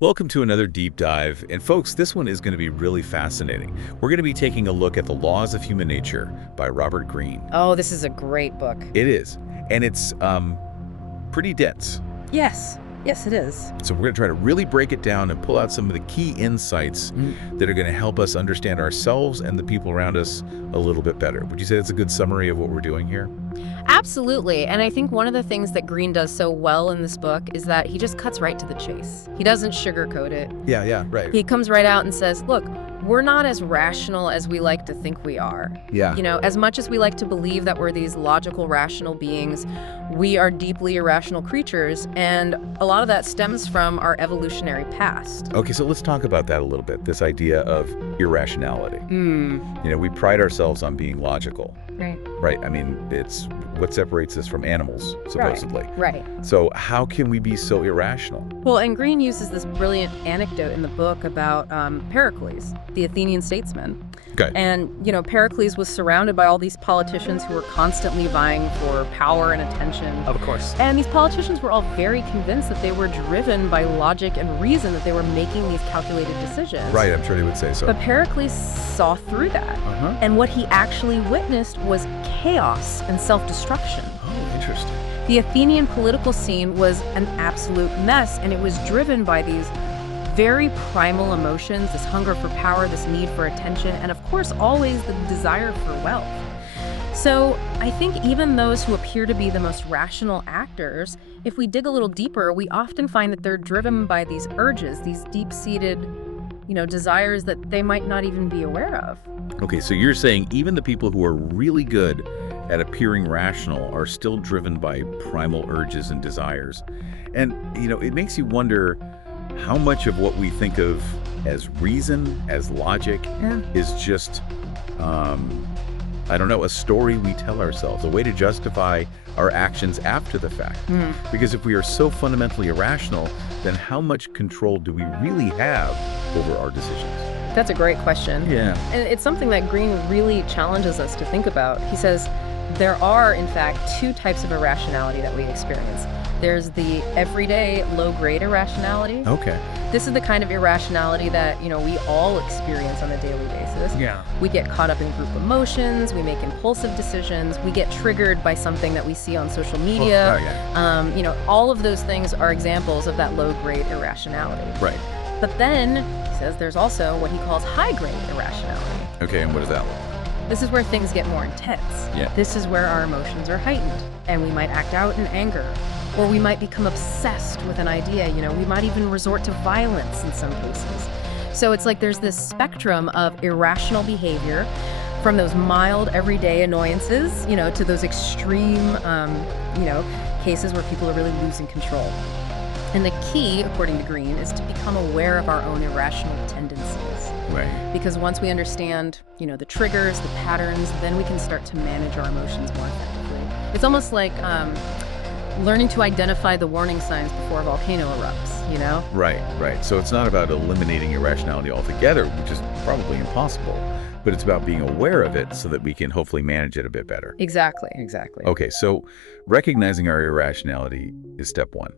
Welcome to another deep dive, and folks, this one is going to be really fascinating. We're going to be taking a look at The Laws of Human Nature by Robert Greene. Oh, this is a great book. It is, and it's pretty dense. Yes, it is. So we're going to try to really break it down and pull out some of the key insights that are going to help us understand ourselves and the people around us a little bit better. Would you say that's a good summary of what we're doing here? Absolutely. And I think one of the things that Greene does so well in this book is that he just cuts right to the chase. He doesn't sugarcoat it. Yeah, right. He comes right out and says, look, we're not as rational as we like to think we are. Yeah. You know, as much as we like to believe that we're these logical, rational beings, we are deeply irrational creatures, and a lot of that stems from our evolutionary past. Okay, so let's talk about that a little bit, this idea of irrationality. You know, we pride ourselves on being logical. Right. I mean, it's what separates us from animals, supposedly. Right. So how can we be so irrational? Well, and Greene uses this brilliant anecdote in the book about Pericles, the Athenian statesman. Okay. And, you know, Pericles was surrounded by all these politicians who were constantly vying for power and attention. Of course. And these politicians were all very convinced that they were driven by logic and reason, that they were making these calculated decisions. Right, I'm sure they would say so. But Pericles saw through that. And what he actually witnessed was chaos and self-destruction. Oh, interesting. The Athenian political scene was an absolute mess, and it was driven by these very primal emotions, this hunger for power, this need for attention, and of course, always the desire for wealth. So I think even those who appear to be the most rational actors, if we dig a little deeper, we often find that they're driven by these urges, these deep-seated, desires that they might not even be aware of. Okay, so you're saying even the people who are really good at appearing rational are still driven by primal urges and desires. And, it makes you wonder how much of what we think of as reason, as logic, is just, a story we tell ourselves, a way to justify our actions after the fact. Because if we are so fundamentally irrational, then how much control do we really have over our decisions? That's a great question. Yeah. And it's something that Greene really challenges us to think about. He says there are, in fact, two types of irrationality that we experience. There's the everyday low-grade irrationality. Okay. This is the kind of irrationality that, we all experience on a daily basis. Yeah. We get caught up in group emotions, we make impulsive decisions, we get triggered by something that we see on social media. All of those things are examples of that low-grade irrationality. Right. But then, he says, there's also what he calls high-grade irrationality. Okay, and what does that look like? This is where things get more intense. Yeah. This is where our emotions are heightened, and we might act out in anger, or we might become obsessed with an idea. We might even resort to violence in some cases. So it's like there's this spectrum of irrational behavior, from those mild everyday annoyances, to those extreme, cases where people are really losing control. And the key, according to Greene, is to become aware of our own irrational tendencies. Right. Because once we understand, the triggers, the patterns, then we can start to manage our emotions more effectively. It's almost like learning to identify the warning signs before a volcano erupts, Right. So it's not about eliminating irrationality altogether, which is probably impossible, but it's about being aware of it so that we can hopefully manage it a bit better. Exactly. Okay, so recognizing our irrationality is step one.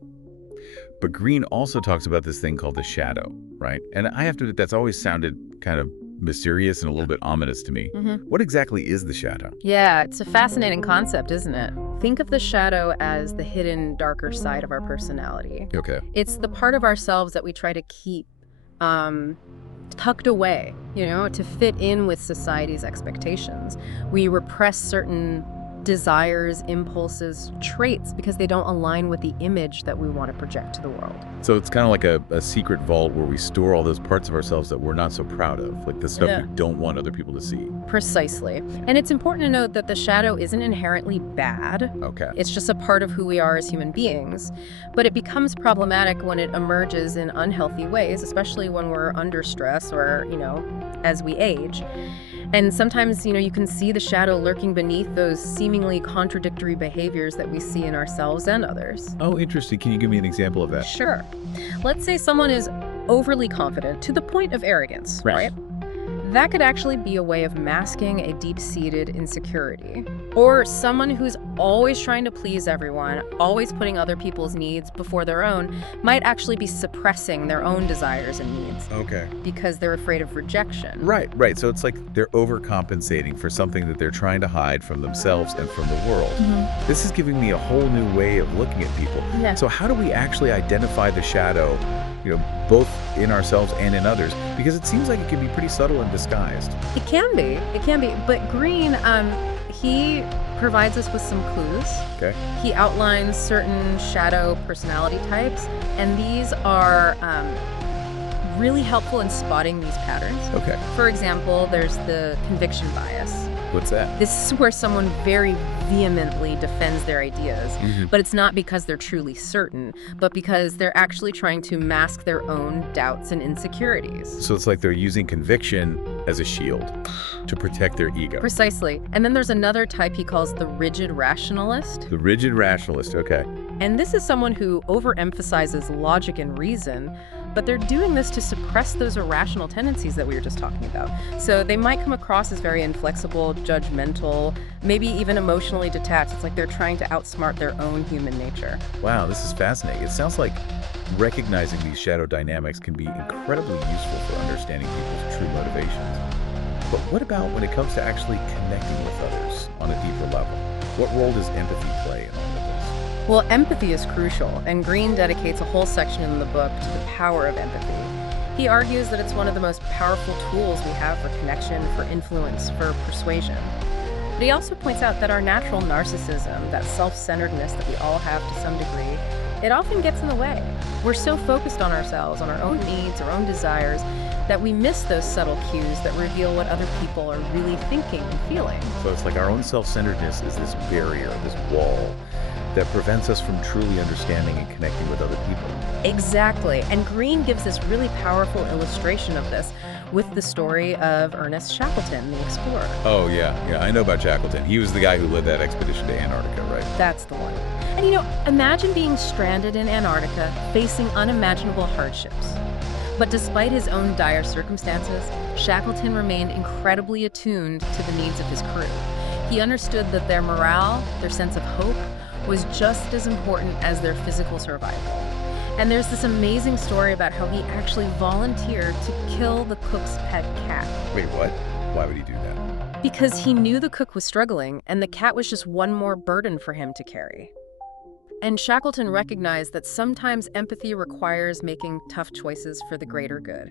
But Greene also talks about this thing called the shadow, right? And I have to admit, that's always sounded kind of mysterious and a little bit ominous to me. What exactly is the shadow? Yeah, it's a fascinating concept, isn't it? Think of the shadow as the hidden, darker side of our personality. Okay. It's the part of ourselves that we try to keep tucked away, to fit in with society's expectations. We repress certain desires, impulses, traits because they don't align with the image that we want to project to the world. So it's kind of like a secret vault where we store all those parts of ourselves that we're not so proud of, like the stuff we don't want other people to see. Precisely. And it's important to note that the shadow isn't inherently bad. Okay. It's just a part of who we are as human beings. But it becomes problematic when it emerges in unhealthy ways, especially when we're under stress or, as we age. And sometimes, you can see the shadow lurking beneath those seemingly contradictory behaviors that we see in ourselves and others. Oh, interesting. Can you give me an example of that? Sure. Let's say someone is overly confident to the point of arrogance, right? That could actually be a way of masking a deep-seated insecurity. Or someone who's always trying to please everyone, always putting other people's needs before their own, might actually be suppressing their own desires and needs Okay. because they're afraid of rejection. Right. So it's like they're overcompensating for something that they're trying to hide from themselves and from the world. This is giving me a whole new way of looking at people. Yeah. So how do we actually identify the shadow, both in ourselves and in others? Because it seems like it can be pretty subtle and disguised. It can be. But Greene, he provides us with some clues. Okay. He outlines certain shadow personality types, and these are really helpful in spotting these patterns. Okay. For example, there's the conviction bias. What's that? This is where someone very vehemently defends their ideas, but it's not because they're truly certain, but because they're actually trying to mask their own doubts and insecurities. So it's like they're using conviction as a shield to protect their ego. Precisely. And then there's another type he calls the rigid rationalist. The rigid rationalist, okay. And this is someone who overemphasizes logic and reason, but they're doing this to suppress those irrational tendencies that we were just talking about. So they might come across as very inflexible, judgmental, maybe even emotionally detached. It's like they're trying to outsmart their own human nature. Wow, this is fascinating. It sounds like recognizing these shadow dynamics can be incredibly useful for understanding people's true motivations. But what about when it comes to actually connecting with others on a deeper level? What role does empathy play in all of this? Well, empathy is crucial, and Greene dedicates a whole section in the book to the power of empathy. He argues that it's one of the most powerful tools we have for connection, for influence, for persuasion. But he also points out that our natural narcissism, that self-centeredness that we all have to some degree, it often gets in the way. We're so focused on ourselves, on our own needs, our own desires, that we miss those subtle cues that reveal what other people are really thinking and feeling. So it's like our own self-centeredness is this barrier, this wall that prevents us from truly understanding and connecting with other people. Exactly. And Greene gives this really powerful illustration of this with the story of Ernest Shackleton, the explorer. Oh, yeah, I know about Shackleton. He was the guy who led that expedition to Antarctica, right? That's the one. And imagine being stranded in Antarctica, facing unimaginable hardships. But despite his own dire circumstances, Shackleton remained incredibly attuned to the needs of his crew. He understood that their morale, their sense of hope, was just as important as their physical survival. And there's this amazing story about how he actually volunteered to kill the cook's pet cat. Wait, what? Why would he do that? Because he knew the cook was struggling, and the cat was just one more burden for him to carry. And Shackleton recognized that sometimes empathy requires making tough choices for the greater good.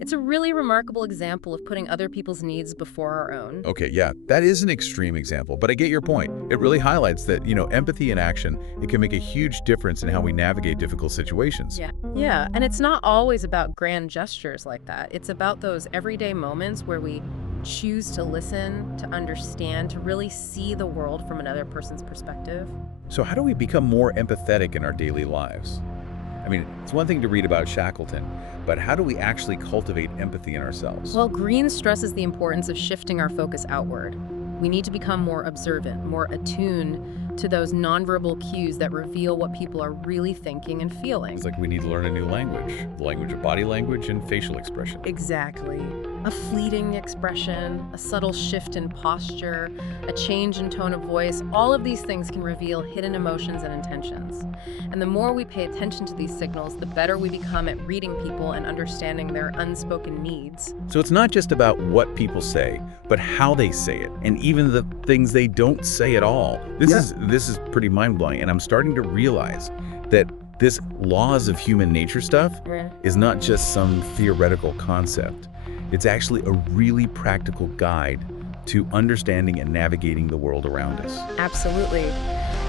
It's a really remarkable example of putting other people's needs before our own. Okay, yeah, that is an extreme example, but I get your point. It really highlights that, empathy in action, it can make a huge difference in how we navigate difficult situations. Yeah, and it's not always about grand gestures like that. It's about those everyday moments where we choose to listen, to understand, to really see the world from another person's perspective. So how do we become more empathetic in our daily lives? I mean, it's one thing to read about Shackleton, but how do we actually cultivate empathy in ourselves? Well, Greene stresses the importance of shifting our focus outward. We need to become more observant, more attuned to those nonverbal cues that reveal what people are really thinking and feeling. It's like we need to learn a new language, the language of body language and facial expression. Exactly. A fleeting expression, a subtle shift in posture, a change in tone of voice, all of these things can reveal hidden emotions and intentions. And the more we pay attention to these signals, the better we become at reading people and understanding their unspoken needs. So it's not just about what people say, but how they say it, and even the things they don't say at all. This is pretty mind-blowing, and I'm starting to realize that this laws of human nature stuff is not just some theoretical concept. It's actually a really practical guide to understanding and navigating the world around us. Absolutely.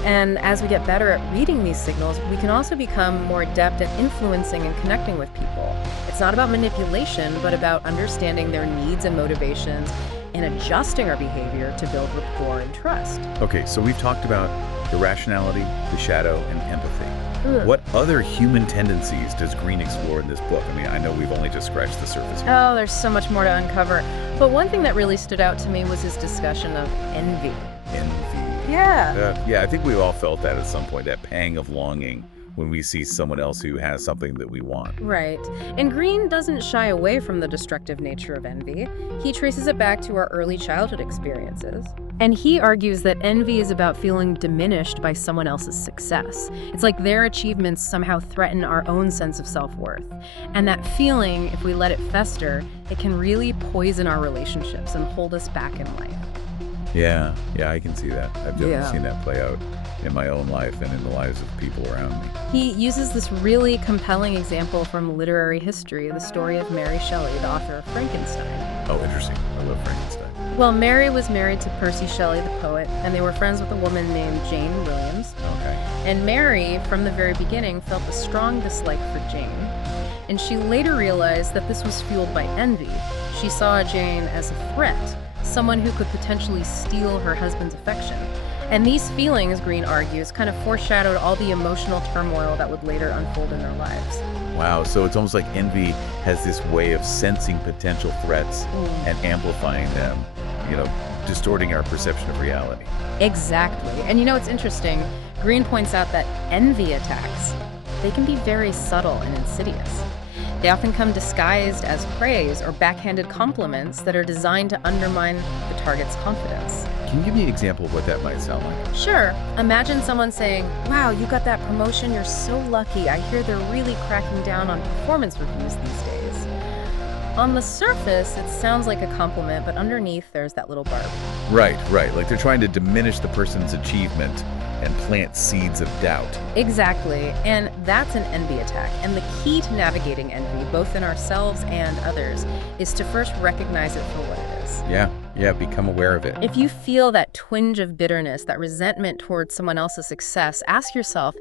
And as we get better at reading these signals, we can also become more adept at influencing and connecting with people. It's not about manipulation, but about understanding their needs and motivations and adjusting our behavior to build rapport and trust. Okay, so we've talked about irrationality, the shadow, and empathy. What other human tendencies does Greene explore in this book? I mean, I know we've only just scratched the surface. Oh, there's so much more to uncover. But one thing that really stood out to me was his discussion of envy. Envy. Yeah. Yeah, I think we all felt that at some point, that pang of longing when we see someone else who has something that we want. Right. And Greene doesn't shy away from the destructive nature of envy. He traces it back to our early childhood experiences. And he argues that envy is about feeling diminished by someone else's success. It's like their achievements somehow threaten our own sense of self-worth. And that feeling, if we let it fester, it can really poison our relationships and hold us back in life. Yeah, I can see that. I've definitely seen that play out in my own life and in the lives of people around me. He uses this really compelling example from literary history, the story of Mary Shelley, the author of Frankenstein. Oh, interesting. I love Frankenstein. Well, Mary was married to Percy Shelley, the poet, and they were friends with a woman named Jane Williams. Okay. And Mary, from the very beginning, felt a strong dislike for Jane. And she later realized that this was fueled by envy. She saw Jane as a threat, someone who could potentially steal her husband's affection. And these feelings, Greene argues, kind of foreshadowed all the emotional turmoil that would later unfold in their lives. Wow, so it's almost like envy has this way of sensing potential threats and amplifying them, distorting our perception of reality. Exactly. And it's interesting. Greene points out that envy attacks, they can be very subtle and insidious. They often come disguised as praise or backhanded compliments that are designed to undermine the target's confidence. Can you give me an example of what that might sound like? Sure. Imagine someone saying, "Wow, you got that promotion, you're so lucky. I hear they're really cracking down on performance reviews these days." On the surface, it sounds like a compliment, but underneath, there's that little barb. Right. Like they're trying to diminish the person's achievement and plant seeds of doubt. Exactly. And that's an envy attack. And the key to navigating envy, both in ourselves and others, is to first recognize it for what it is. Yeah, become aware of it. If you feel that twinge of bitterness, that resentment towards someone else's success, ask yourself,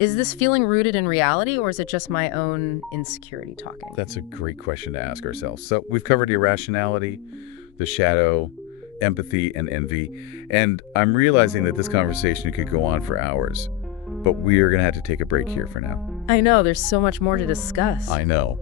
is this feeling rooted in reality, or is it just my own insecurity talking? That's a great question to ask ourselves. So we've covered irrationality, the shadow, empathy, and envy. And I'm realizing that this conversation could go on for hours, but we are going to have to take a break here for now. I know, there's so much more to discuss. I know.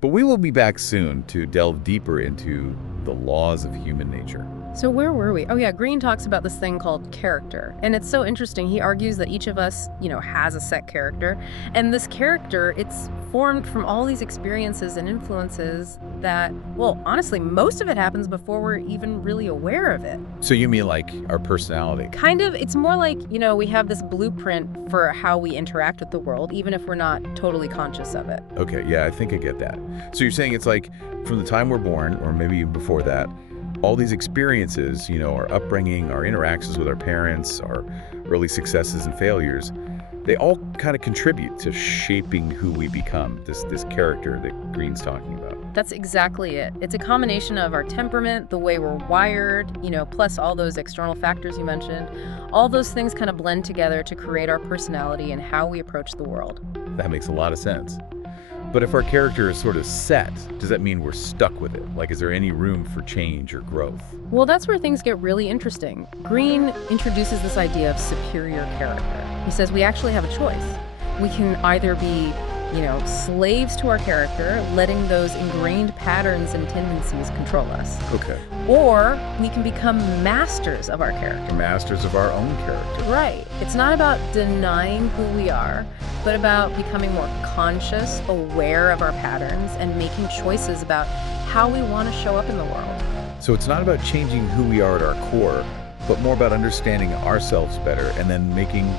But we will be back soon to delve deeper into the laws of human nature. So where were we? Oh yeah, Greene talks about this thing called character. And it's so interesting. He argues that each of us, has a set character. And this character, it's formed from all these experiences and influences that, well, honestly, most of it happens before we're even really aware of it. So you mean like our personality? Kind of. It's more like, we have this blueprint for how we interact with the world, even if we're not totally conscious of it. Okay, yeah, I think I get that. So you're saying it's like from the time we're born, or maybe even before that, all these experiences, our upbringing, our interactions with our parents, our early successes and failures, they all kind of contribute to shaping who we become, this character that Greene's talking about. That's exactly it. It's a combination of our temperament, the way we're wired, plus all those external factors you mentioned. All those things kind of blend together to create our personality and how we approach the world. That makes a lot of sense. But if our character is sort of set, does that mean we're stuck with it? Like, is there any room for change or growth? Well, that's where things get really interesting. Greene introduces this idea of superior character. He says we actually have a choice. We can either be, slaves to our character, letting those ingrained patterns and tendencies control us. Okay. Or we can become masters of our character. Masters of our own character. Right. It's not about denying who we are, but about becoming more conscious, aware of our patterns, and making choices about how we want to show up in the world. So it's not about changing who we are at our core, but more about understanding ourselves better and then making,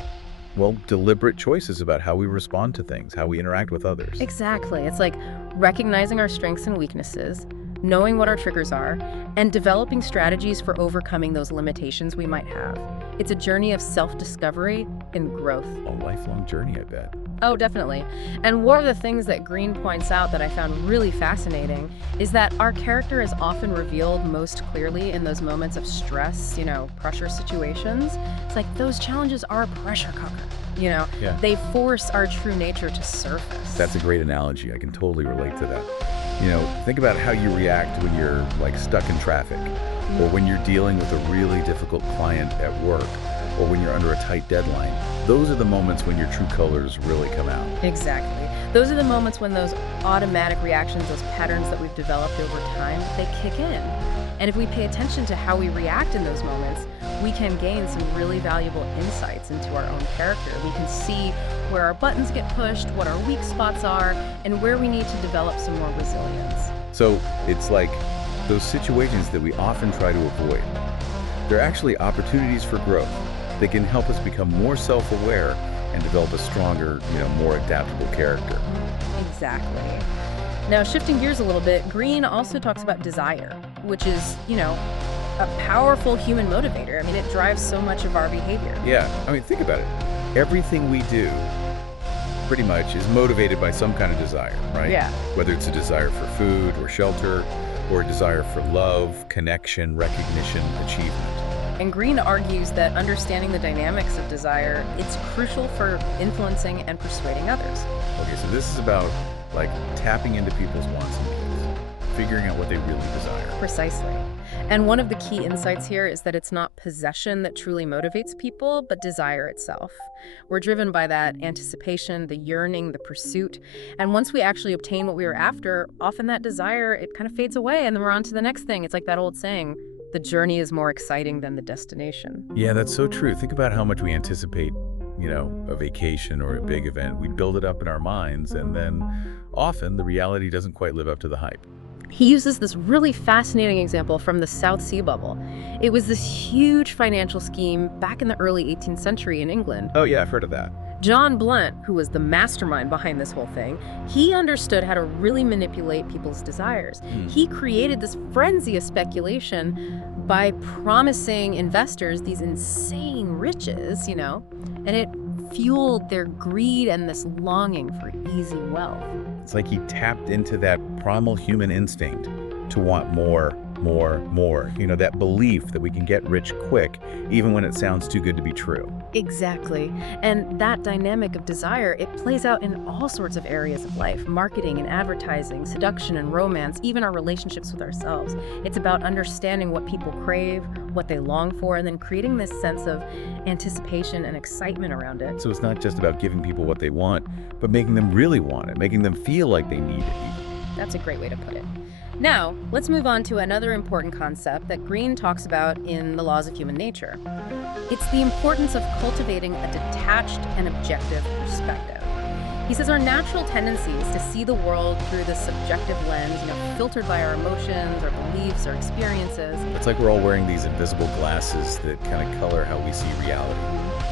deliberate choices about how we respond to things, how we interact with others. Exactly. It's like recognizing our strengths and weaknesses, knowing what our triggers are, and developing strategies for overcoming those limitations we might have. It's a journey of self-discovery and growth. A lifelong journey, I bet. Oh, definitely. And one of the things that Greene points out that I found really fascinating is that our character is often revealed most clearly in those moments of stress, pressure situations. It's like those challenges are a pressure cooker. Yeah. They force our true nature to surface. That's a great analogy. I can totally relate to that. Think about how you react when you're stuck in traffic, or when you're dealing with a really difficult client at work, or when you're under a tight deadline. Those are the moments when your true colors really come out. Exactly. Those are the moments when those automatic reactions, those patterns that we've developed over time, they kick in. And if we pay attention to how we react in those moments, we can gain some really valuable insights into our own character. We can see where our buttons get pushed, what our weak spots are, and where we need to develop some more resilience. So it's like those situations that we often try to avoid. They're actually opportunities for growth. They can help us become more self-aware and develop a stronger, more adaptable character. Exactly. Now, shifting gears a little bit, Greene also talks about desire, which is, a powerful human motivator. I mean, it drives so much of our behavior. Yeah, think about it. Everything we do pretty much is motivated by some kind of desire, right? Yeah. Whether it's a desire for food or shelter, or a desire for love, connection, recognition, achievement. And Greene argues that understanding the dynamics of desire, it's crucial for influencing and persuading others. Okay, so this is about tapping into people's wants and needs, figuring out what they really desire. Precisely. And one of the key insights here is that it's not possession that truly motivates people, but desire itself. We're driven by that anticipation, the yearning, the pursuit. And once we actually obtain what we were after, often that desire, it kind of fades away and then we're on to the next thing. It's like that old saying, the journey is more exciting than the destination. Yeah, that's so true. Think about how much we anticipate, a vacation or a big event. We build it up in our minds, and then often the reality doesn't quite live up to the hype. He uses this really fascinating example from the South Sea Bubble. It was this huge financial scheme back in the early 18th century in England. Oh yeah, I've heard of that. John Blunt, who was the mastermind behind this whole thing, he understood how to really manipulate people's desires. He created this frenzy of speculation by promising investors these insane riches, and it fueled their greed and this longing for easy wealth. It's like he tapped into that primal human instinct to want more. That belief that we can get rich quick, even when it sounds too good to be true. Exactly. And that dynamic of desire, it plays out in all sorts of areas of life: marketing and advertising, seduction and romance, even our relationships with ourselves. It's about understanding what people crave, what they long for, and then creating this sense of anticipation and excitement around it. So it's not just about giving people what they want, but making them really want it, making them feel like they need it. That's a great way to put it. Now, let's move on to another important concept that Greene talks about in The Laws of Human Nature. It's the importance of cultivating a detached and objective perspective. He says our natural tendency is to see the world through this subjective lens, filtered by our emotions, our beliefs, our experiences. It's like we're all wearing these invisible glasses that kind of color how we see reality.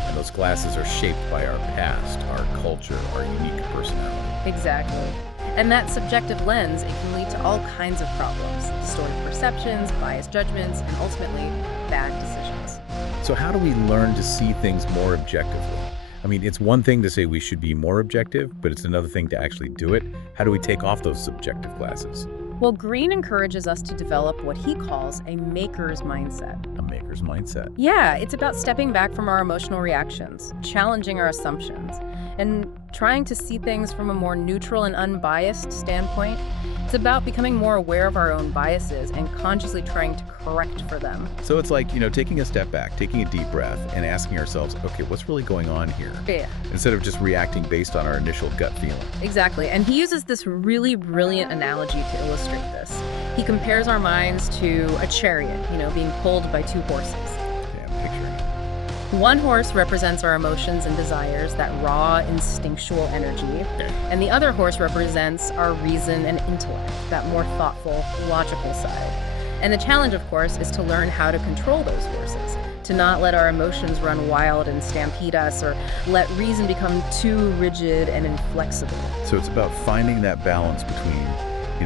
And those glasses are shaped by our past, our culture, our unique personality. Exactly. And that subjective lens, it can lead to all kinds of problems: distorted perceptions, biased judgments, and ultimately bad decisions. So how do we learn to see things more objectively? It's one thing to say we should be more objective, but it's another thing to actually do it. How do we take off those subjective glasses? Well, Greene encourages us to develop what he calls a maker's mindset. A maker's mindset. Yeah, it's about stepping back from our emotional reactions, challenging our assumptions, and trying to see things from a more neutral and unbiased standpoint. It's about becoming more aware of our own biases and consciously trying to correct for them. So it's like, taking a step back, taking a deep breath, and asking ourselves, okay, what's really going on here? Yeah. Instead of just reacting based on our initial gut feeling. Exactly. And he uses this really brilliant analogy to illustrate this. He compares our minds to a chariot, being pulled by two horses. Yeah, I'm picturing it. One horse represents our emotions and desires, that raw, instinctual energy. Okay. And the other horse represents our reason and intellect, that more thoughtful, logical side. And the challenge, of course, is to learn how to control those horses, to not let our emotions run wild and stampede us, or let reason become too rigid and inflexible. So it's about finding that balance between,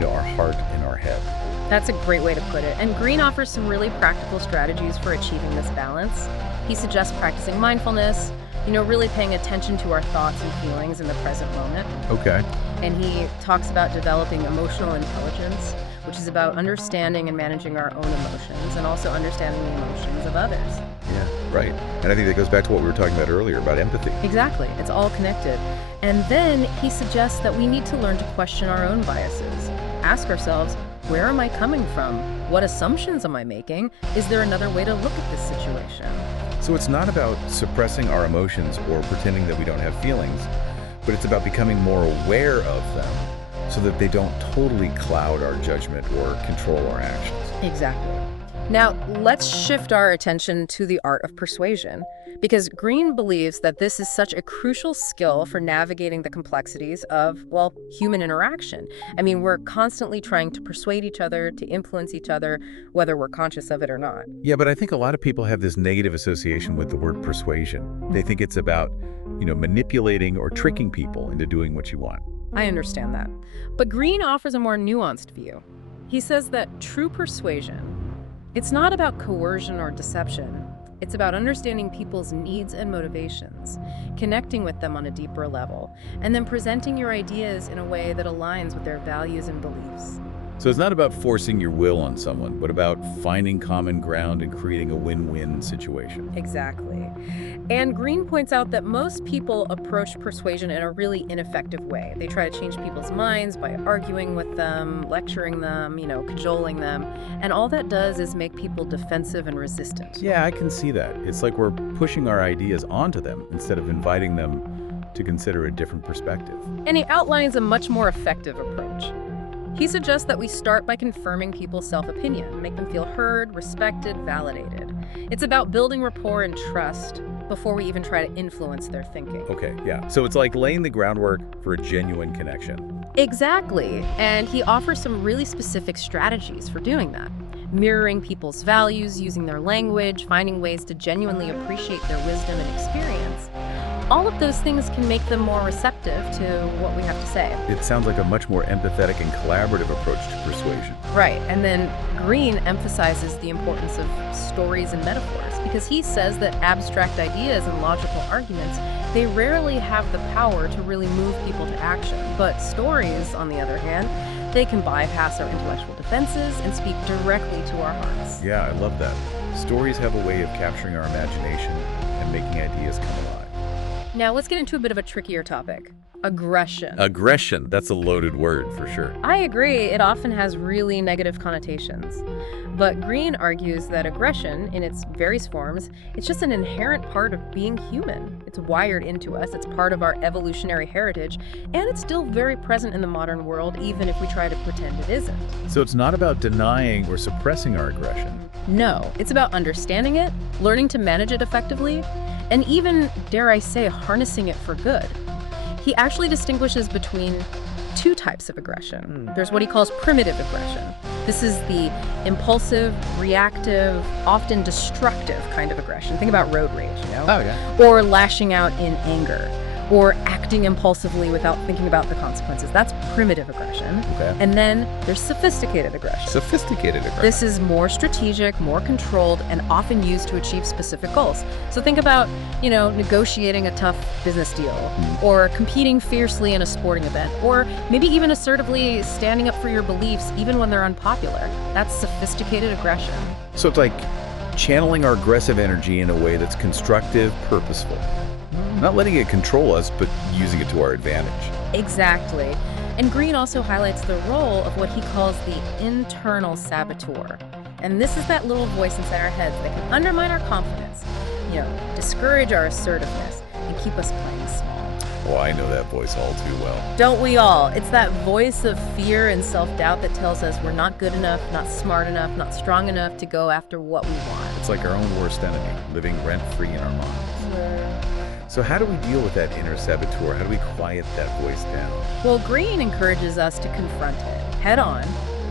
our heart and our head. That's a great way to put it. And Greene offers some really practical strategies for achieving this balance. He suggests practicing mindfulness, really paying attention to our thoughts and feelings in the present moment. Okay. And he talks about developing emotional intelligence, which is about understanding and managing our own emotions and also understanding the emotions of others. Yeah, right. And I think that goes back to what we were talking about earlier about empathy. Exactly. It's all connected. And then he suggests that we need to learn to question our own biases. Ask ourselves, where am I coming from? What assumptions am I making? Is there another way to look at this situation? So it's not about suppressing our emotions or pretending that we don't have feelings, but it's about becoming more aware of them so that they don't totally cloud our judgment or control our actions. Exactly. Now, let's shift our attention to the art of persuasion, because Greene believes that this is such a crucial skill for navigating the complexities of, well, human interaction. I mean, we're constantly trying to persuade each other, to influence each other, whether we're conscious of it or not. Yeah, but I think a lot of people have this negative association with the word persuasion. They think it's about, manipulating or tricking people into doing what you want. I understand that. But Greene offers a more nuanced view. He says that true persuasion, it's not about coercion or deception. It's about understanding people's needs and motivations, connecting with them on a deeper level, and then presenting your ideas in a way that aligns with their values and beliefs. So it's not about forcing your will on someone, but about finding common ground and creating a win-win situation. Exactly. And Greene points out that most people approach persuasion in a really ineffective way. They try to change people's minds by arguing with them, lecturing them, cajoling them. And all that does is make people defensive and resistant. Yeah, I can see that. It's like we're pushing our ideas onto them instead of inviting them to consider a different perspective. And he outlines a much more effective approach. He suggests that we start by confirming people's self-opinion, make them feel heard, respected, validated. It's about building rapport and trust before we even try to influence their thinking. Okay, yeah. So it's like laying the groundwork for a genuine connection. Exactly. And he offers some really specific strategies for doing that. Mirroring people's values, using their language, finding ways to genuinely appreciate their wisdom and experience. All of those things can make them more receptive to what we have to say. It sounds like a much more empathetic and collaborative approach to persuasion. Right, and then Greene emphasizes the importance of stories and metaphors because he says that abstract ideas and logical arguments, they rarely have the power to really move people to action. But stories, on the other hand, they can bypass our intellectual defenses and speak directly to our hearts. Yeah, I love that. Stories have a way of capturing our imagination and making ideas come alive. Now let's get into a bit of a trickier topic. Aggression. Aggression, that's a loaded word for sure. I agree, it often has really negative connotations. But Greene argues that aggression, in its various forms, it's just an inherent part of being human. It's wired into us, it's part of our evolutionary heritage, and it's still very present in the modern world, even if we try to pretend it isn't. So it's not about denying or suppressing our aggression. No, it's about understanding it, learning to manage it effectively, and even, dare I say, harnessing it for good. He actually distinguishes between two types of aggression. There's what he calls primitive aggression. This is the impulsive, reactive, often destructive kind of aggression. Think about road rage, Oh, yeah. Or lashing out in anger, or acting impulsively without thinking about the consequences. That's primitive aggression. Okay. And then there's sophisticated aggression. Sophisticated aggression. This is more strategic, more controlled, and often used to achieve specific goals. So think about, negotiating a tough business deal, or competing fiercely in a sporting event, or maybe even assertively standing up for your beliefs even when they're unpopular. That's sophisticated aggression. So it's like channeling our aggressive energy in a way that's constructive, purposeful. Not letting it control us, but using it to our advantage. Exactly. And Greene also highlights the role of what he calls the internal saboteur. And this is that little voice inside our heads that can undermine our confidence, discourage our assertiveness, and keep us playing small. Oh, I know that voice all too well. Don't we all? It's that voice of fear and self-doubt that tells us we're not good enough, not smart enough, not strong enough to go after what we want. It's like our own worst enemy, living rent-free in our minds. So how do we deal with that inner saboteur? How do we quiet that voice down? Well, Greene encourages us to confront it head on.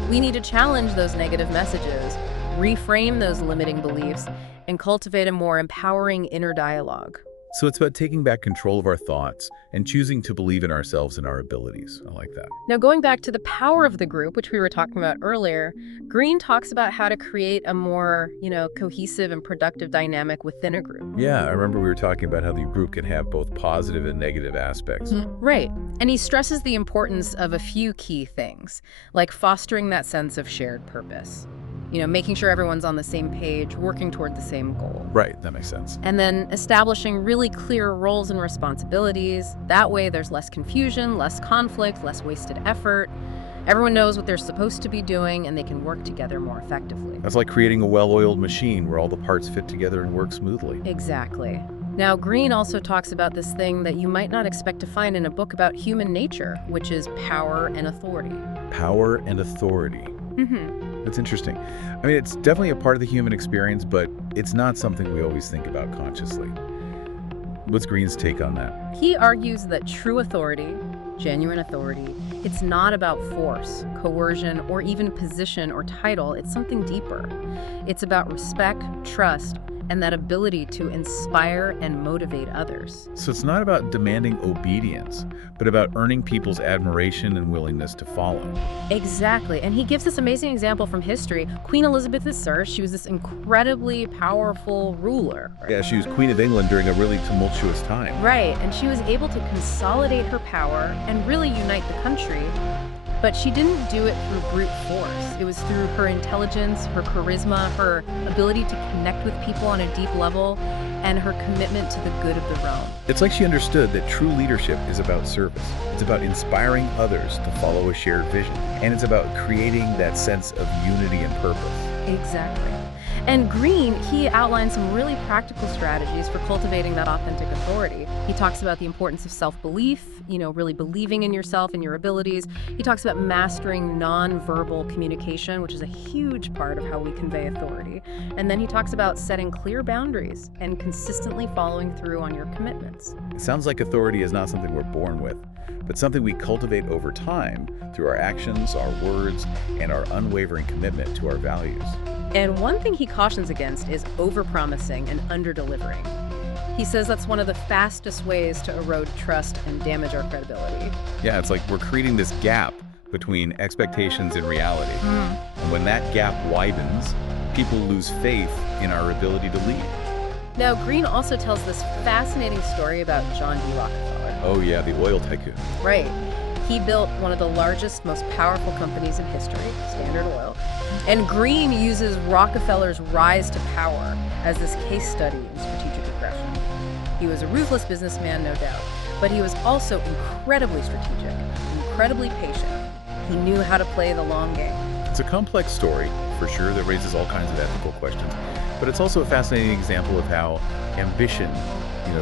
We need to challenge those negative messages, reframe those limiting beliefs, and cultivate a more empowering inner dialogue. So it's about taking back control of our thoughts and choosing to believe in ourselves and our abilities. I like that. Now, going back to the power of the group, which we were talking about earlier, Greene talks about how to create a more, cohesive and productive dynamic within a group. Yeah, I remember we were talking about how the group can have both positive and negative aspects. Right. And he stresses the importance of a few key things, like fostering that sense of shared purpose. Making sure everyone's on the same page, working toward the same goal. Right, that makes sense. And then establishing really clear roles and responsibilities. That way there's less confusion, less conflict, less wasted effort. Everyone knows what they're supposed to be doing and they can work together more effectively. That's like creating a well-oiled machine where all the parts fit together and work smoothly. Exactly. Now, Greene also talks about this thing that you might not expect to find in a book about human nature, which is power and authority. Power and authority. That's interesting. I mean, it's definitely a part of the human experience, but it's not something we always think about consciously. What's Green's take on that? He argues that true authority, genuine authority, it's not about force, coercion, or even position or title. It's something deeper. It's about respect, trust, and that ability to inspire and motivate others. So it's not about demanding obedience, but about earning people's admiration and willingness to follow. Exactly. And he gives this amazing example from history. Queen Elizabeth I, she was this incredibly powerful ruler. Yeah, she was Queen of England during a really tumultuous time. Right. And she was able to consolidate her power and really unite the country. But she didn't do it through brute force. It was through her intelligence, her charisma, her ability to connect with people on a deep level, and her commitment to the good of the realm. It's like she understood that true leadership is about service. It's about inspiring others to follow a shared vision. And it's about creating that sense of unity and purpose. Exactly. And Greene, he outlines some really practical strategies for cultivating that authentic authority. He talks about the importance of self-belief, really believing in yourself and your abilities. He talks about mastering non-verbal communication, which is a huge part of how we convey authority. And then he talks about setting clear boundaries and consistently following through on your commitments. It sounds like authority is not something we're born with, but something we cultivate over time through our actions, our words, and our unwavering commitment to our values. And one thing he cautions against is overpromising and underdelivering. He says that's one of the fastest ways to erode trust and damage our credibility. Yeah, it's like we're creating this gap between expectations and reality. And when that gap widens, people lose faith in our ability to lead. Now, Greene also tells this fascinating story about John D. Rockefeller. Oh yeah, the oil tycoon. Right. He built one of the largest, most powerful companies in history, Standard Oil. And Greene uses Rockefeller's rise to power as this case study in strategic aggression. He was a ruthless businessman, no doubt, but he was also incredibly strategic, incredibly patient. He knew how to play the long game. It's a complex story, for sure, that raises all kinds of ethical questions. But it's also a fascinating example of how ambition,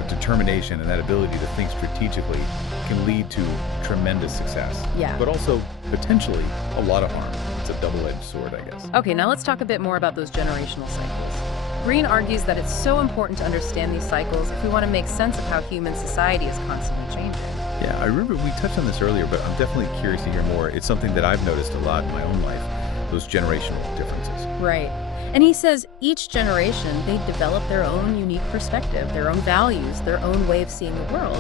determination, and that ability to think strategically can lead to tremendous success. Yeah. But also, potentially, a lot of harm. It's a double-edged sword, I guess. Okay, now let's talk a bit more about those generational cycles. Greene argues that it's so important to understand these cycles if we want to make sense of how human society is constantly changing. Yeah, I remember we touched on this earlier, but I'm definitely curious to hear more. It's something that I've noticed a lot in my own life, those generational differences. Right. And he says each generation, they develop their own unique perspective, their own values, their own way of seeing the world,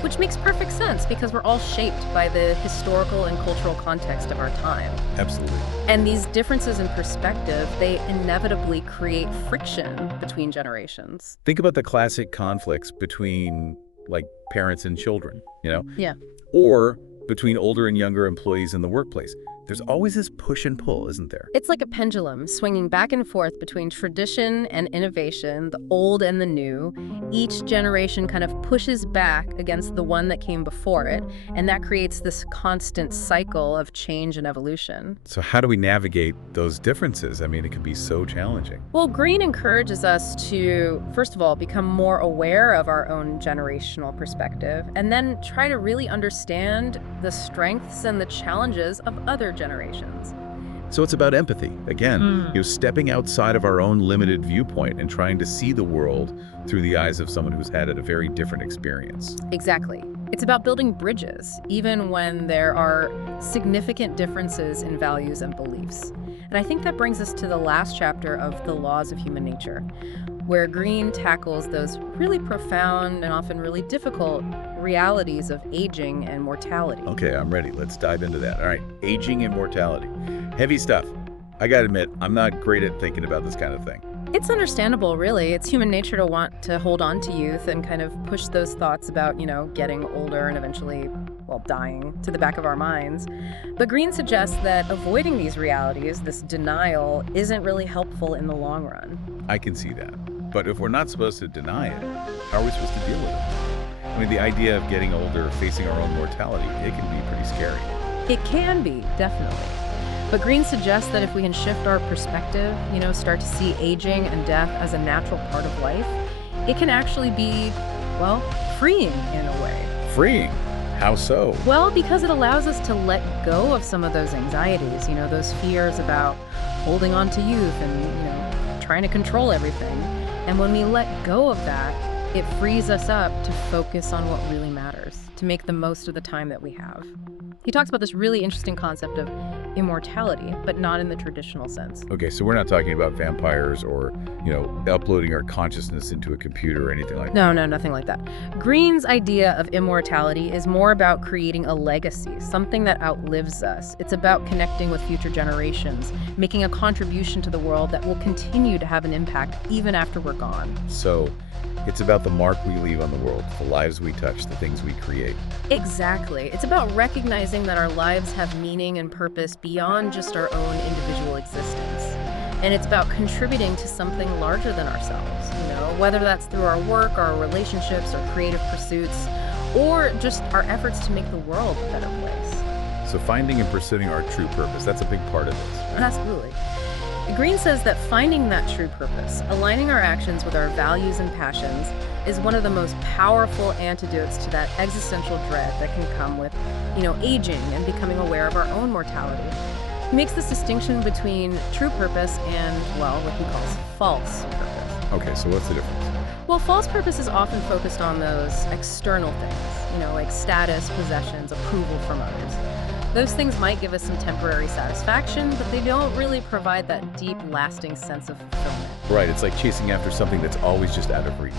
which makes perfect sense because we're all shaped by the historical and cultural context of our time. Absolutely. And these differences in perspective, they inevitably create friction between generations. Think about the classic conflicts between, like, parents and children, Yeah. Or between older and younger employees in the workplace. There's always this push and pull, isn't there? It's like a pendulum swinging back and forth between tradition and innovation, the old and the new. Each generation kind of pushes back against the one that came before it, and that creates this constant cycle of change and evolution. So how do we navigate those differences? I mean, it can be so challenging. Well, Greene encourages us to, first of all, become more aware of our own generational perspective, and then try to really understand the strengths and the challenges of other generations. So it's about empathy. Again, stepping outside of our own limited viewpoint and trying to see the world through the eyes of someone who's had a very different experience. Exactly. It's about building bridges, even when there are significant differences in values and beliefs. And I think that brings us to the last chapter of The Laws of Human Nature, where Greene tackles those really profound and often really difficult realities of aging and mortality. Okay, I'm ready. Let's dive into that. All right, aging and mortality. Heavy stuff. I gotta admit, I'm not great at thinking about this kind of thing. It's understandable, really. It's human nature to want to hold on to youth and kind of push those thoughts about, getting older and eventually, dying to the back of our minds. But Greene suggests that avoiding these realities, this denial, isn't really helpful in the long run. I can see that. But if we're not supposed to deny it, how are we supposed to deal with it? I mean, the idea of getting older, facing our own mortality, it can be pretty scary. It can be, definitely. But Greene suggests that if we can shift our perspective, start to see aging and death as a natural part of life, it can actually be, freeing in a way. Freeing? How so? Well, because it allows us to let go of some of those anxieties, those fears about holding on to youth and, trying to control everything. And when we let go of that, it frees us up to focus on what really matters, to make the most of the time that we have. He talks about this really interesting concept of immortality, but not in the traditional sense. Okay, so we're not talking about vampires or, uploading our consciousness into a computer or anything like that. No, nothing like that. Greene's idea of immortality is more about creating a legacy, something that outlives us. It's about connecting with future generations, making a contribution to the world that will continue to have an impact even after we're gone. So it's about the mark we leave on the world, the lives we touch, the things we create. Exactly. It's about recognizing that our lives have meaning and purpose beyond just our own individual existence. And it's about contributing to something larger than ourselves, whether that's through our work, our relationships, our creative pursuits, or just our efforts to make the world a better place. So finding and pursuing our true purpose, that's a big part of this. Right? Absolutely. Greene says that finding that true purpose, aligning our actions with our values and passions, is one of the most powerful antidotes to that existential dread that can come with, aging and becoming aware of our own mortality. He makes this distinction between true purpose and, what he calls false purpose. Okay, so what's the difference? Well, false purpose is often focused on those external things, like status, possessions, approval from others. Those things might give us some temporary satisfaction, but they don't really provide that deep, lasting sense of fulfillment. Right, it's like chasing after something that's always just out of reach.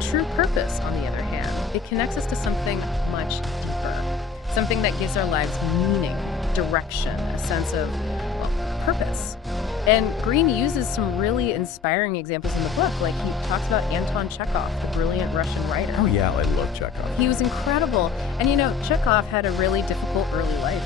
True purpose, on the other hand, it connects us to something much deeper, something that gives our lives meaning, direction, a sense of, purpose. And Greene uses some really inspiring examples in the book, like he talks about Anton Chekhov, the brilliant Russian writer. Oh yeah, I love Chekhov. He was incredible. And Chekhov had a really difficult early life.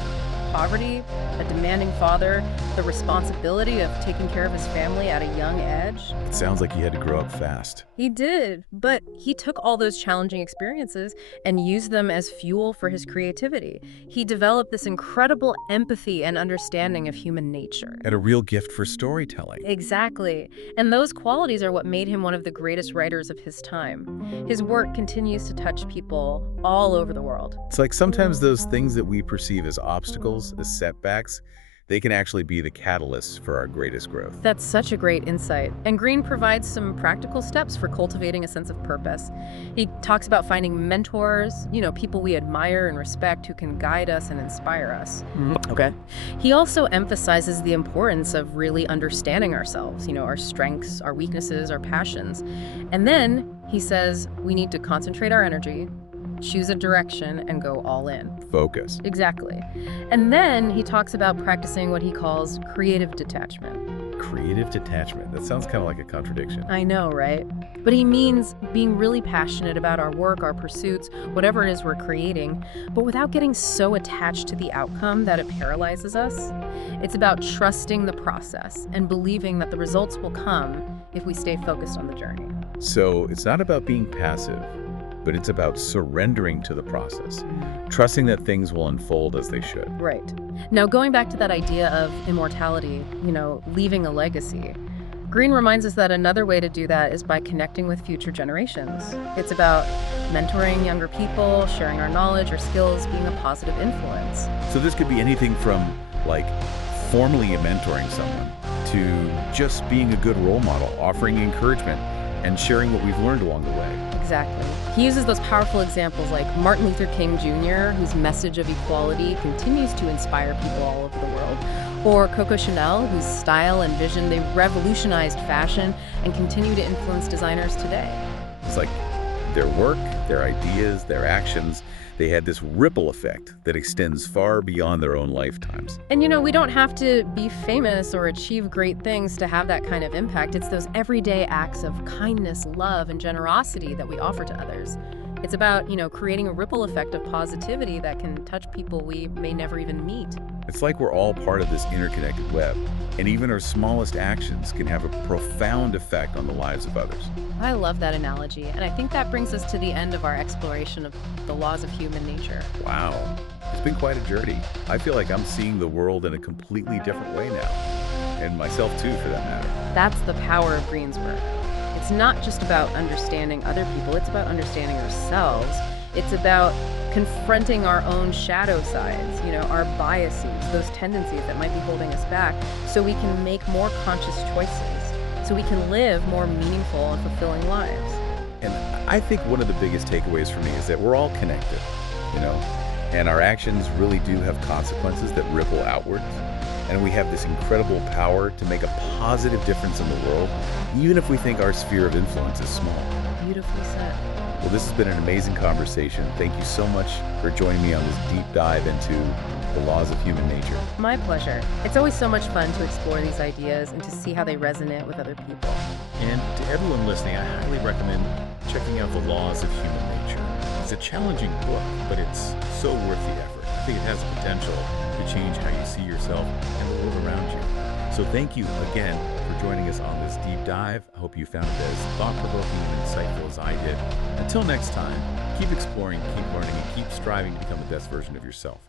Poverty, a demanding father, the responsibility of taking care of his family at a young age. It sounds like he had to grow up fast. He did, but he took all those challenging experiences and used them as fuel for his creativity. He developed this incredible empathy and understanding of human nature. And a real gift for storytelling. Exactly. And those qualities are what made him one of the greatest writers of his time. His work continues to touch people all over the world. It's like sometimes those things that we perceive as obstacles, as setbacks, they can actually be the catalysts for our greatest growth. That's such a great insight. And Greene provides some practical steps for cultivating a sense of purpose. He talks about finding mentors, people we admire and respect who can guide us and inspire us. Okay. He also emphasizes the importance of really understanding ourselves, our strengths, our weaknesses, our passions. And then he says we need to concentrate our energy, choose a direction, and go all in. Focus. Exactly. And then he talks about practicing what he calls creative detachment. Creative detachment. That sounds kind of like a contradiction. I know, right? But he means being really passionate about our work, our pursuits, whatever it is we're creating, but without getting so attached to the outcome that it paralyzes us. It's about trusting the process and believing that the results will come if we stay focused on the journey. So it's not about being passive, but it's about surrendering to the process, trusting that things will unfold as they should. Right. Now, going back to that idea of immortality, leaving a legacy, Greene reminds us that another way to do that is by connecting with future generations. It's about mentoring younger people, sharing our knowledge or skills, being a positive influence. So this could be anything from, formally mentoring someone to just being a good role model, offering encouragement, and sharing what we've learned along the way. Exactly. He uses those powerful examples like Martin Luther King Jr., whose message of equality continues to inspire people all over the world, or Coco Chanel, whose style and vision, they revolutionized fashion and continue to influence designers today. It's like their work, their ideas, their actions, they had this ripple effect that extends far beyond their own lifetimes. And we don't have to be famous or achieve great things to have that kind of impact. It's those everyday acts of kindness, love, and generosity that we offer to others. It's about, creating a ripple effect of positivity that can touch people we may never even meet. It's like we're all part of this interconnected web, and even our smallest actions can have a profound effect on the lives of others. I love that analogy, and I think that brings us to the end of our exploration of the laws of human nature. Wow, it's been quite a journey. I feel like I'm seeing the world in a completely different way now, and myself too, for that matter. That's the power of Greene's work. It's not just about understanding other people, it's about understanding ourselves. It's about confronting our own shadow sides, our biases, those tendencies that might be holding us back, so we can make more conscious choices, so we can live more meaningful and fulfilling lives. And I think one of the biggest takeaways for me is that we're all connected, you know, and our actions really do have consequences that ripple outwards. And we have this incredible power to make a positive difference in the world, even if we think our sphere of influence is small. Beautifully said. Well, this has been an amazing conversation. Thank you so much for joining me on this deep dive into the laws of human nature. My pleasure. It's always so much fun to explore these ideas and to see how they resonate with other people. And to everyone listening, I highly recommend checking out The Laws of Human Nature. It's a challenging book, but it's so worth the effort. I think it has the potential to change how you see yourself and the world around you. So thank you again for joining us on this deep dive. I hope you found it as thought-provoking and insightful as I did. Until next time, keep exploring, keep learning, and keep striving to become the best version of yourself.